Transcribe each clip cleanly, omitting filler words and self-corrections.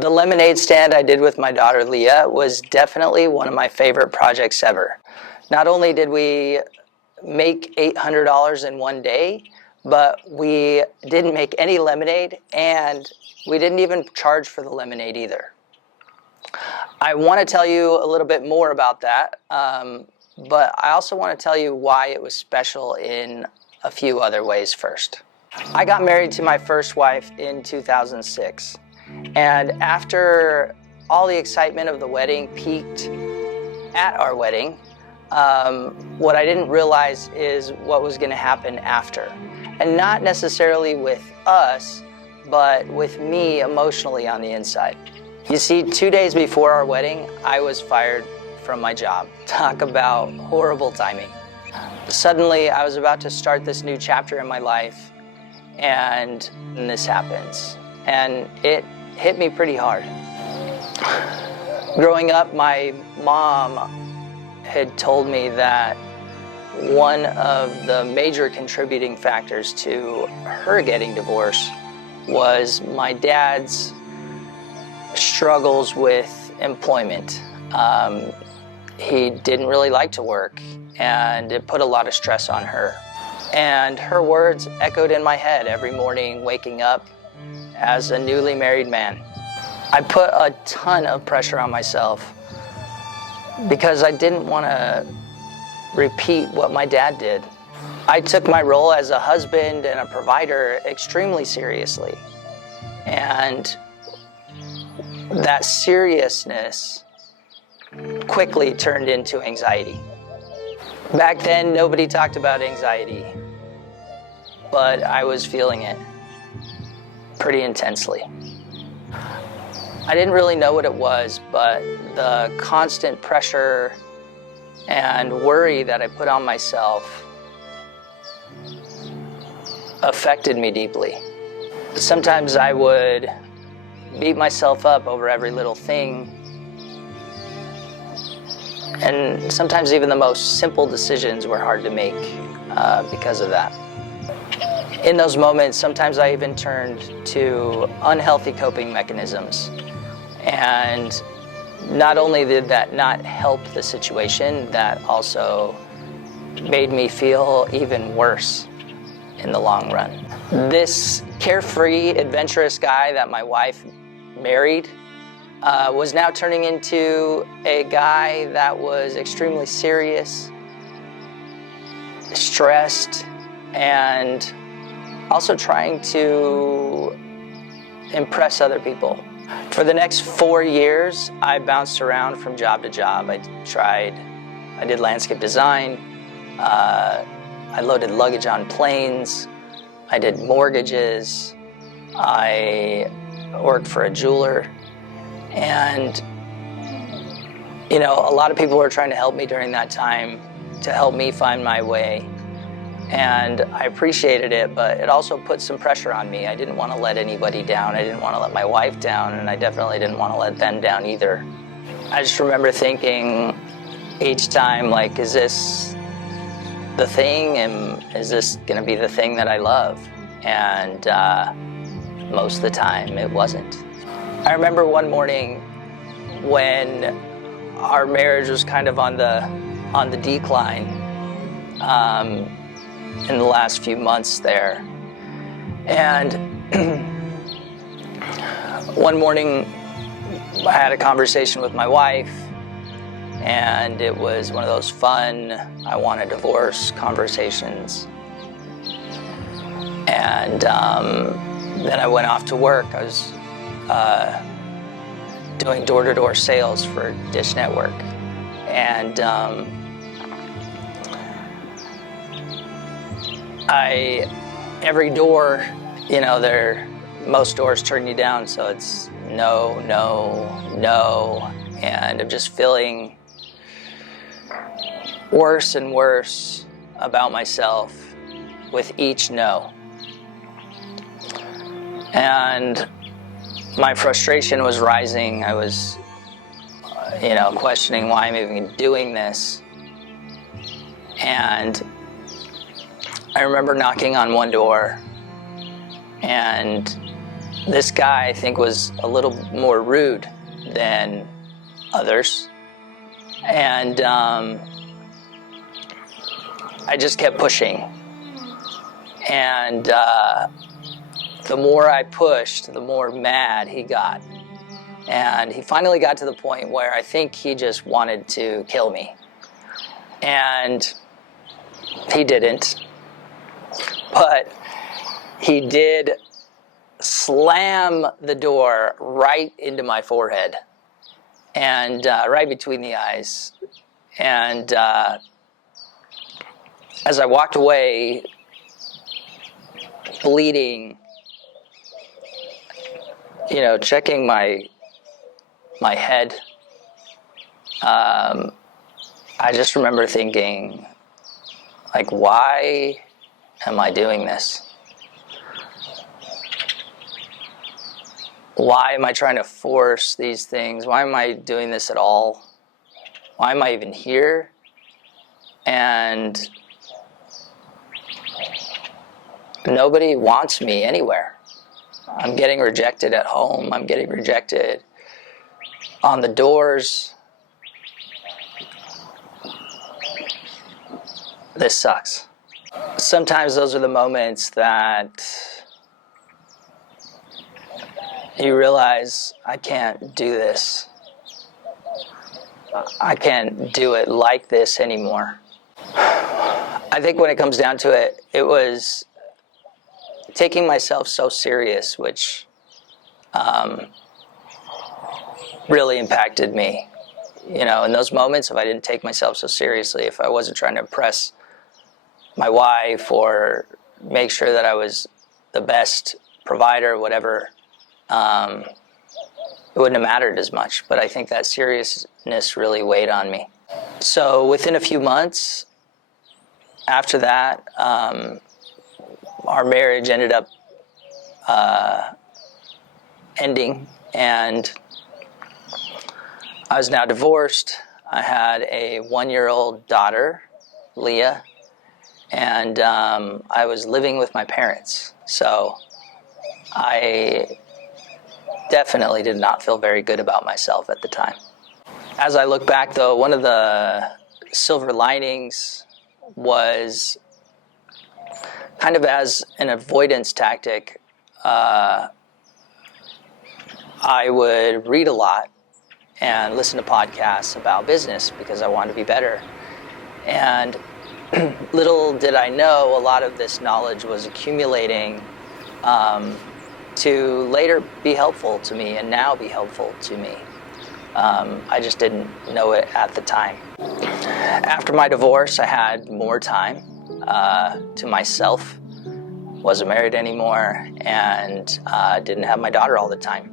The lemonade stand I did with my daughter Leah was definitely one of my favorite projects ever. Not only did we make $800 in one day, but we didn't make any lemonade, and we didn't even charge for the lemonade either. I want to tell you a little bit more about that, but I also want to tell you why it was special in a few other ways first. I got married to my first wife in 2006, and after all the excitement of the wedding peaked at our wedding, what I didn't realize is what was going to happen after. And not necessarily with us, but with me emotionally on the inside. You see, 2 days before our wedding, I was fired from my job. Talk about horrible timing. Suddenly, I was about to start this new chapter in my life, and this happens. And it hit me pretty hard. Growing up, my mom had told me that one of the major contributing factors to her getting divorced was my dad's struggles with employment. He didn't really like to work, and it put a lot of stress on her. And her words echoed in my head every morning waking up as a newly married man. I put a ton of pressure on myself because I didn't want to repeat what my dad did. I took my role as a husband and a provider extremely seriously. And that seriousness quickly turned into anxiety. Back then, nobody talked about anxiety, but I was feeling it pretty intensely. I didn't really know what it was, but the constant pressure and worry that I put on myself affected me deeply. Sometimes I would beat myself up over every little thing, and sometimes even the most simple decisions were hard to make because of that. In those moments, sometimes I even turned to unhealthy coping mechanisms. And not only did that not help the situation, that also made me feel even worse in the long run. This carefree, adventurous guy that my wife married was now turning into a guy that was extremely serious, stressed, and also trying to impress other people. For the next 4 years, I bounced around from job to job. I did landscape design, I loaded luggage on planes, I did mortgages, I worked for a jeweler, and a lot of people were trying to help me during that time to help me find my way. And I appreciated it, but it also put some pressure on me. I didn't want to let anybody down. I didn't want to let my wife down, and I definitely didn't want to let them down either. I just remember thinking each time, like, is this the thing? And is this going to be the thing that I love? And most of the time, it wasn't. I remember one morning when our marriage was kind of on the decline. In the last few months there. And one morning I had a conversation with my wife, and it was one of those fun, I want a divorce conversations. And then I went off to work. I was doing door-to-door sales for Dish Network. And every door, most doors turn you down, so it's no, no, no, and I'm just feeling worse and worse about myself with each no. And my frustration was rising. I was, questioning why I'm even doing this. And I remember knocking on one door, and This guy, I think, was a little more rude than others. And I just kept pushing. And the more I pushed, the more mad he got. And he finally got to the point where I think he just wanted to kill me. And he didn't. But he did slam the door right into my forehead and right between the eyes. And as I walked away, bleeding, checking my head, I just remember thinking, like, why am I doing this? Why am I trying to force these things? Why am I doing this at all? Why am I even here? And nobody wants me anywhere. I'm getting rejected at home. I'm getting rejected on the doors. This sucks. Sometimes those are the moments that you realize, I can't do this. I can't do it like this anymore. I think when it comes down to it, it was taking myself so serious, which really impacted me. In those moments, if I didn't take myself so seriously, if I wasn't trying to impress my wife or make sure that I was the best provider, whatever, it wouldn't have mattered as much. But I think that seriousness really weighed on me. So within a few months after that, our marriage ended up ending, and I was now divorced. I had a 1-year-old daughter, Leah, and I was living with my parents. So I definitely did not feel very good about myself at the time. As I look back, though, one of the silver linings was kind of as an avoidance tactic. I would read a lot and listen to podcasts about business because I wanted to be better. And little did I know, a lot of this knowledge was accumulating to later be helpful to me and now be helpful to me. I just didn't know it at the time. After my divorce, I had more time to myself. Wasn't married anymore, and didn't have my daughter all the time.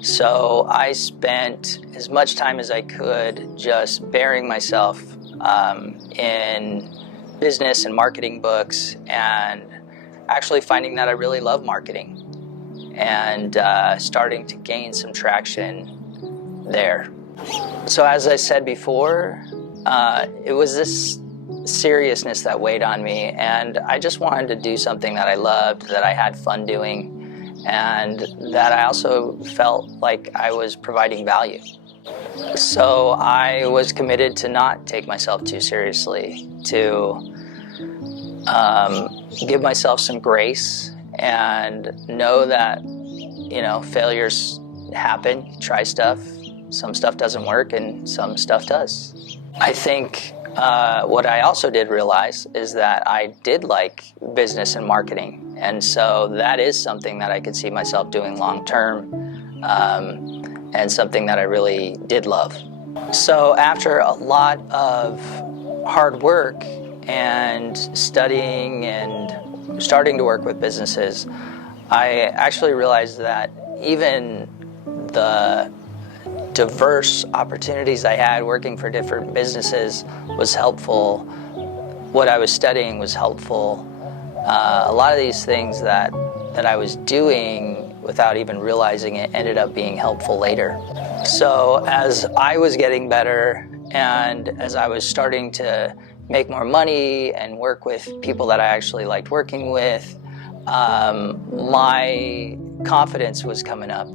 So I spent as much time as I could just burying myself in business and marketing books, and actually finding that I really love marketing and starting to gain some traction there. So as I said before, it was this seriousness that weighed on me, and I just wanted to do something that I loved, that I had fun doing, and that I also felt like I was providing value. So I was committed to not take myself too seriously, to give myself some grace and know that, failures happen. You try stuff, some stuff doesn't work, and some stuff does. I think what I also did realize is that I did like business and marketing, and so that is something that I could see myself doing long term, and something that I really did love. So after a lot of hard work and studying and starting to work with businesses, I actually realized that even the diverse opportunities I had working for different businesses was helpful. What I was studying was helpful. A lot of these things that I was doing without even realizing it ended up being helpful later. So as I was getting better and as I was starting to make more money and work with people that I actually liked working with, my confidence was coming up.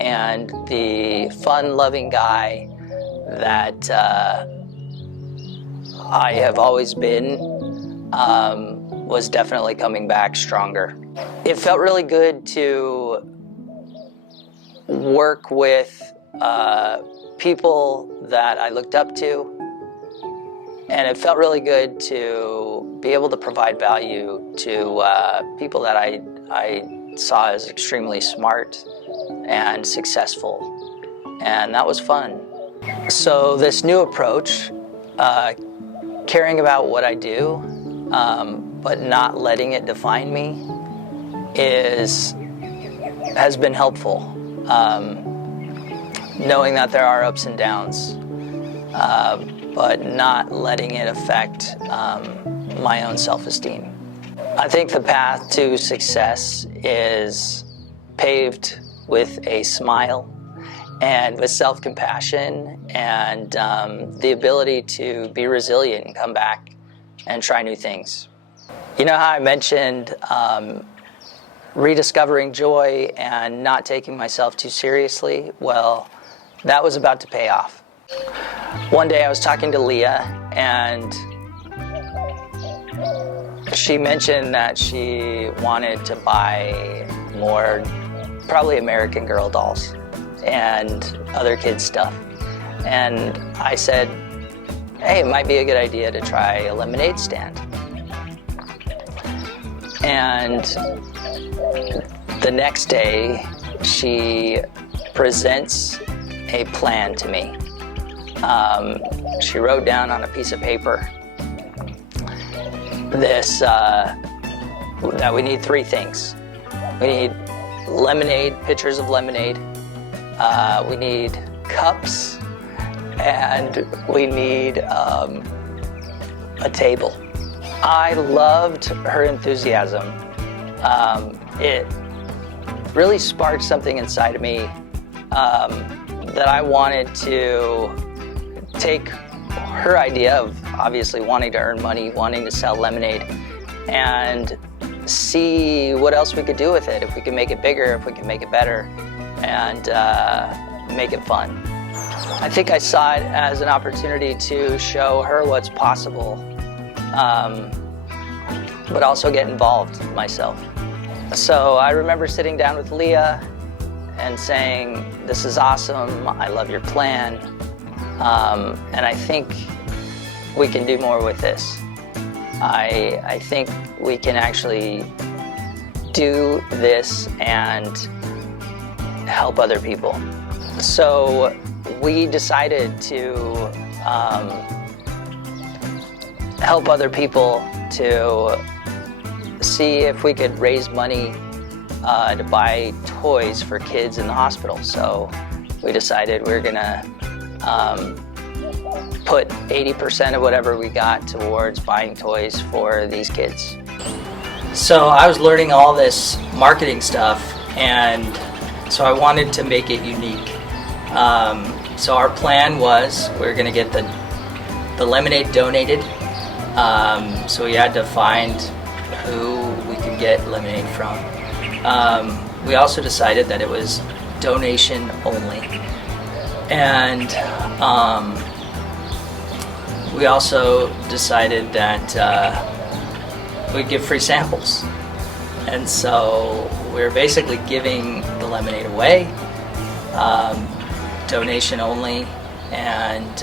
And the fun-loving guy that I have always been was definitely coming back stronger. It felt really good to work with people that I looked up to, and it felt really good to be able to provide value to people that I saw as extremely smart and successful, and that was fun. So this new approach, caring about what I do, but not letting it define me, has been helpful. Knowing that there are ups and downs, but not letting it affect my own self-esteem. I think the path to success is paved with a smile and with self-compassion and the ability to be resilient and come back and try new things. You know how I mentioned rediscovering joy and not taking myself too seriously? Well, that was about to pay off. One day I was talking to Leah, and she mentioned that she wanted to buy more, probably American Girl dolls and other kids' stuff. And I said, hey, it might be a good idea to try a lemonade stand. And the next day, she presents a plan to me. She wrote down on a piece of paper that we need 3 things. We need lemonade, pitchers of lemonade. We need cups, and we need a table. I loved her enthusiasm. It really sparked something inside of me that I wanted to take her idea of obviously wanting to earn money, wanting to sell lemonade, and see what else we could do with it, if we could make it bigger, if we could make it better, and make it fun. I think I saw it as an opportunity to show her what's possible, but also get involved myself. So I remember sitting down with Leah and saying, this is awesome, I love your plan, and I think we can do more with this. I think we can actually do this and help other people. So we decided to help other people to see if we could raise money to buy toys for kids in the hospital. So we decided we were gonna put 80% of whatever we got towards buying toys for these kids. So I was learning all this marketing stuff, and so I wanted to make it unique. So our plan was we were gonna get the lemonade donated. So we had to find who we could get lemonade from. We also decided that it was donation only. And we also decided that we'd give free samples. And so we're basically giving the lemonade away, donation only, and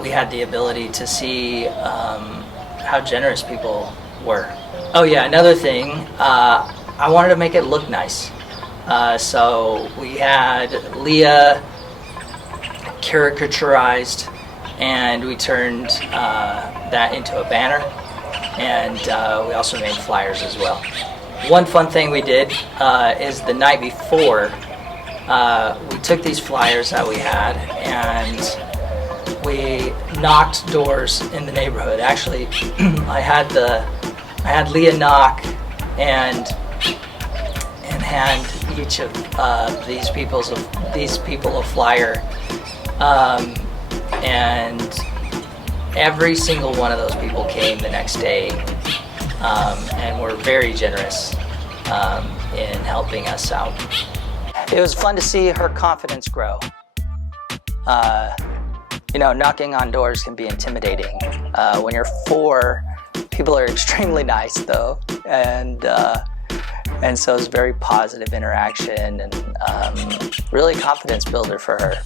we had the ability to see how generous people were. Oh yeah, another thing, I wanted to make it look nice. So we had Leah caricaturized, and we turned that into a banner, and we also made flyers as well. One fun thing we did is the night before, we took these flyers that we had and we knocked doors in the neighborhood. Actually, I had Leah knock and hand each of these people a flyer, and every single one of those people came the next day and were very generous. in helping us out. It was fun to see her confidence grow. Knocking on doors can be intimidating. When you're 4, people are extremely nice, though, and so it was a very positive interaction and really confidence builder for her.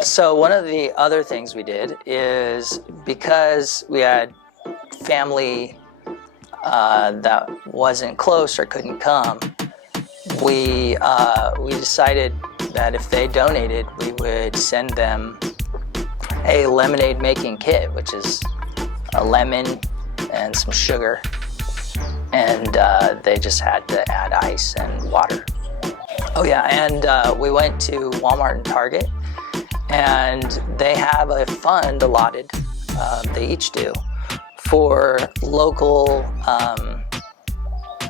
So one of the other things we did is, because we had family that wasn't close or couldn't come, we decided that if they donated, we would send them a lemonade making kit, which is a lemon and some sugar, and they just had to add ice and water. Oh yeah, and we went to Walmart and Target, and they have a fund allotted, they each do, for local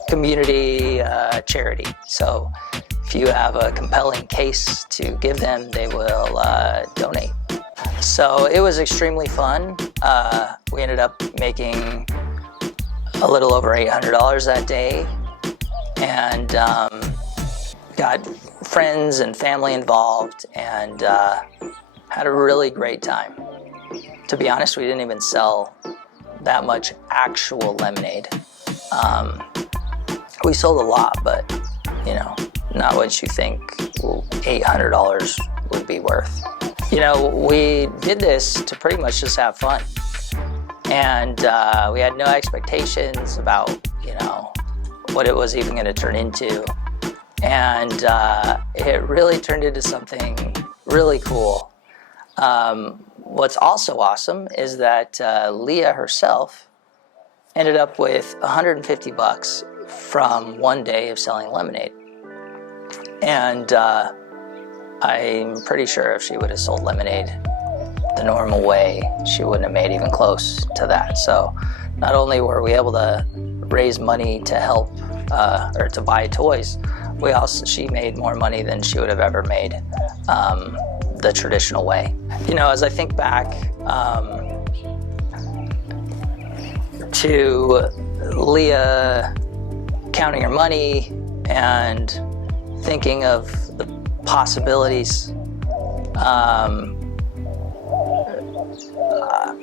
community charity. So if you have a compelling case to give them, they will donate. So it was extremely fun. We ended up making a little over $800 that day, and got friends and family involved, and had a really great time. To be honest, we didn't even sell that much actual lemonade. We sold a lot, but not what you think $800 would be worth. We did this to pretty much just have fun, and we had no expectations about what it was even going to turn into, and it really turned into something really cool. What's also awesome is that Leah herself ended up with $150 from one day of selling lemonade. And I'm pretty sure if she would have sold lemonade the normal way, she wouldn't have made even close to that. So not only were we able to raise money to help or to buy toys, she made more money than she would have ever made the traditional way. As I think back to Leah counting her money and thinking of the possibilities,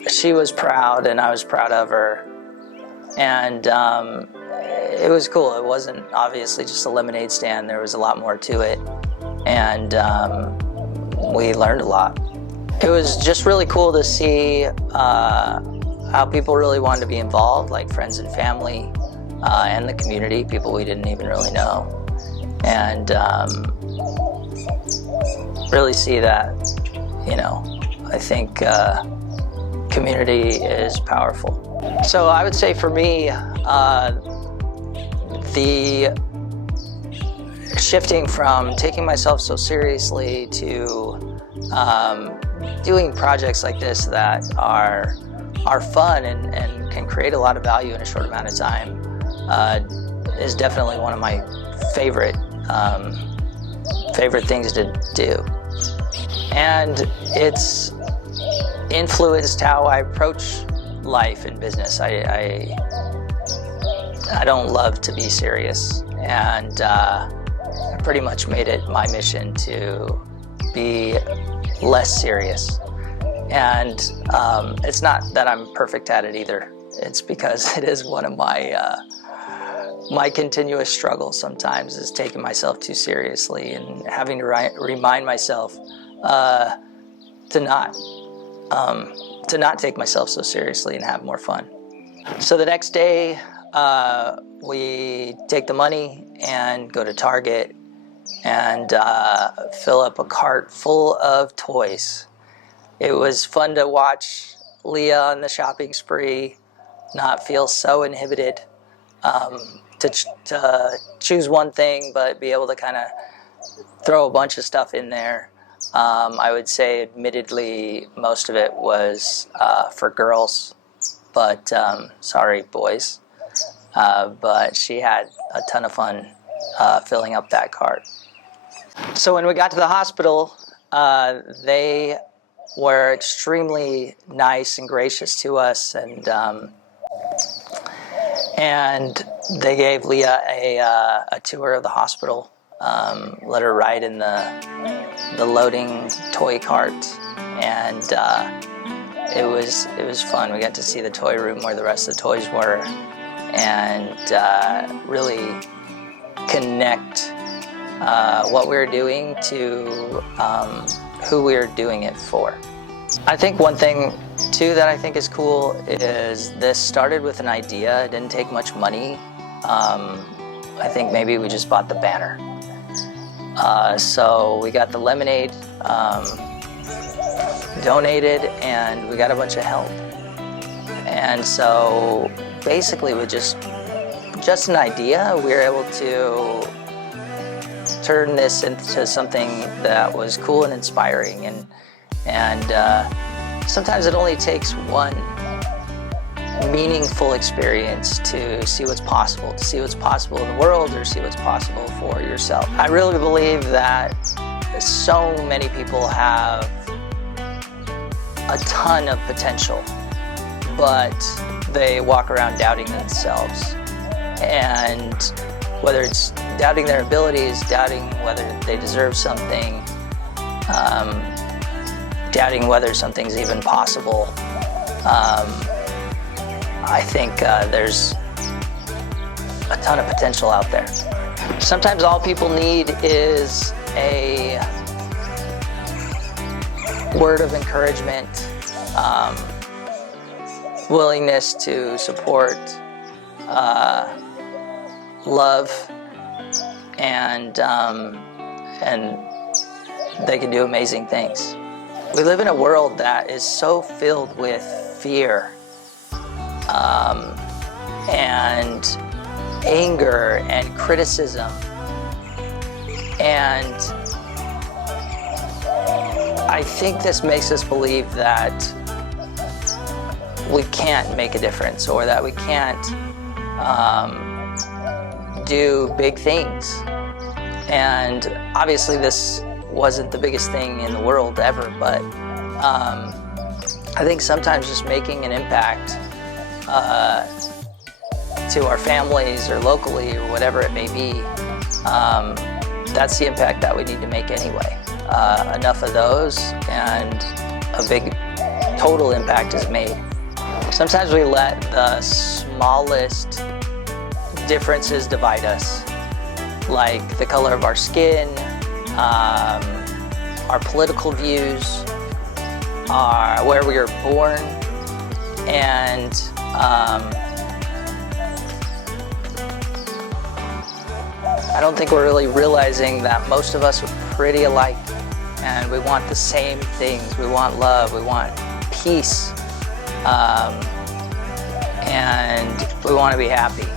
she was proud and I was proud of her, and it was cool. It wasn't obviously just a lemonade stand. There was a lot more to it, and we learned a lot. It was just really cool to see how people really wanted to be involved, like friends and family, and the community, people we didn't even really know, and really see that, I think community is powerful. So I would say for me, the shifting from taking myself so seriously to doing projects like this that are fun and can create a lot of value in a short amount of time is definitely one of my favorite things to do. And it's influenced how I approach life and business. I don't love to be serious, and I pretty much made it my mission to be less serious. And it's not that I'm perfect at it either. It's because it is one of my continuous struggles sometimes, is taking myself too seriously and having to remind myself to not take myself so seriously and have more fun. So the next day, we take the money and go to Target and fill up a cart full of toys. It was fun to watch Leah on the shopping spree not feel so inhibited to choose one thing, but be able to kind of throw a bunch of stuff in there. I would say, admittedly, most of it was for girls, but sorry, boys. But she had a ton of fun filling up that cart. So when we got to the hospital, they were extremely nice and gracious to us, and They gave Leah a tour of the hospital, let her ride in the loading toy cart, and it was fun. We got to see the toy room where the rest of the toys were, and really connect what we were doing to who we were doing it for. I think one thing too that I think is cool is this started with an idea. It didn't take much money. I think maybe we just bought the banner. So we got the lemonade donated, and we got a bunch of help. And so basically with just an idea, we were able to turn this into something that was cool and inspiring. And sometimes it only takes one meaningful experience to see what's possible, in the world, or see what's possible for yourself. I really believe that so many people have a ton of potential, but they walk around doubting themselves. And whether it's doubting their abilities, doubting whether they deserve something, doubting whether something's even possible, I think there's a ton of potential out there. Sometimes all people need is a word of encouragement, willingness to support, love, and they can do amazing things. We live in a world that is so filled with fear, and anger and criticism, and I think this makes us believe that we can't make a difference, or that we can't do big things. And obviously this wasn't the biggest thing in the world ever, but I think sometimes just making an impact to our families or locally or whatever it may be, that's the impact that we need to make anyway. Enough of those and a big total impact is made. Sometimes we let the smallest differences divide us, like the color of our skin, our political views, where we were born, and I don't think we're really realizing that most of us are pretty alike, and we want the same things. We want love, we want peace, and we want to be happy.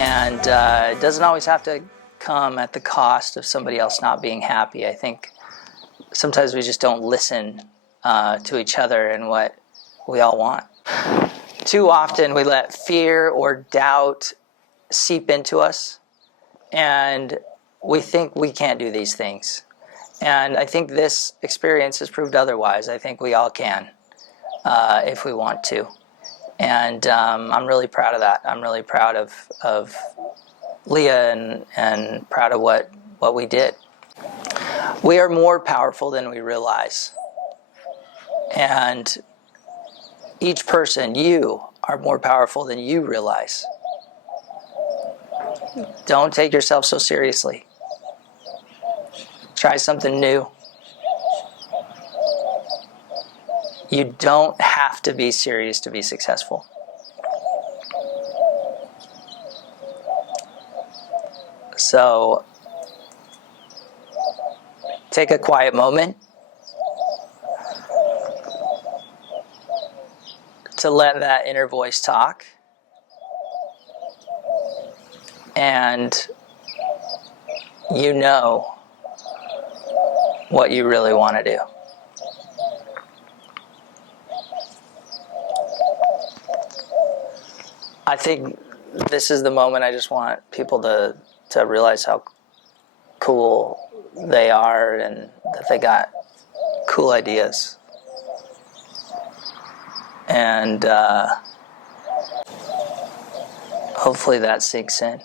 And it doesn't always have to come at the cost of somebody else not being happy. I think sometimes we just don't listen to each other and what we all want. Too often we let fear or doubt seep into us, and we think we can't do these things. And I think this experience has proved otherwise. I think we all can, if we want to. And I'm really proud of that. I'm really proud of Leah and proud of what we did. We are more powerful than we realize. And each person, you are more powerful than you realize. Don't take yourself so seriously. Try something new. You don't have to be serious to be successful. So, take a quiet moment to let that inner voice talk, and you know what you really want to do. I think this is the moment I just want people to realize how cool they are and that they got cool ideas. And Hopefully that sinks in.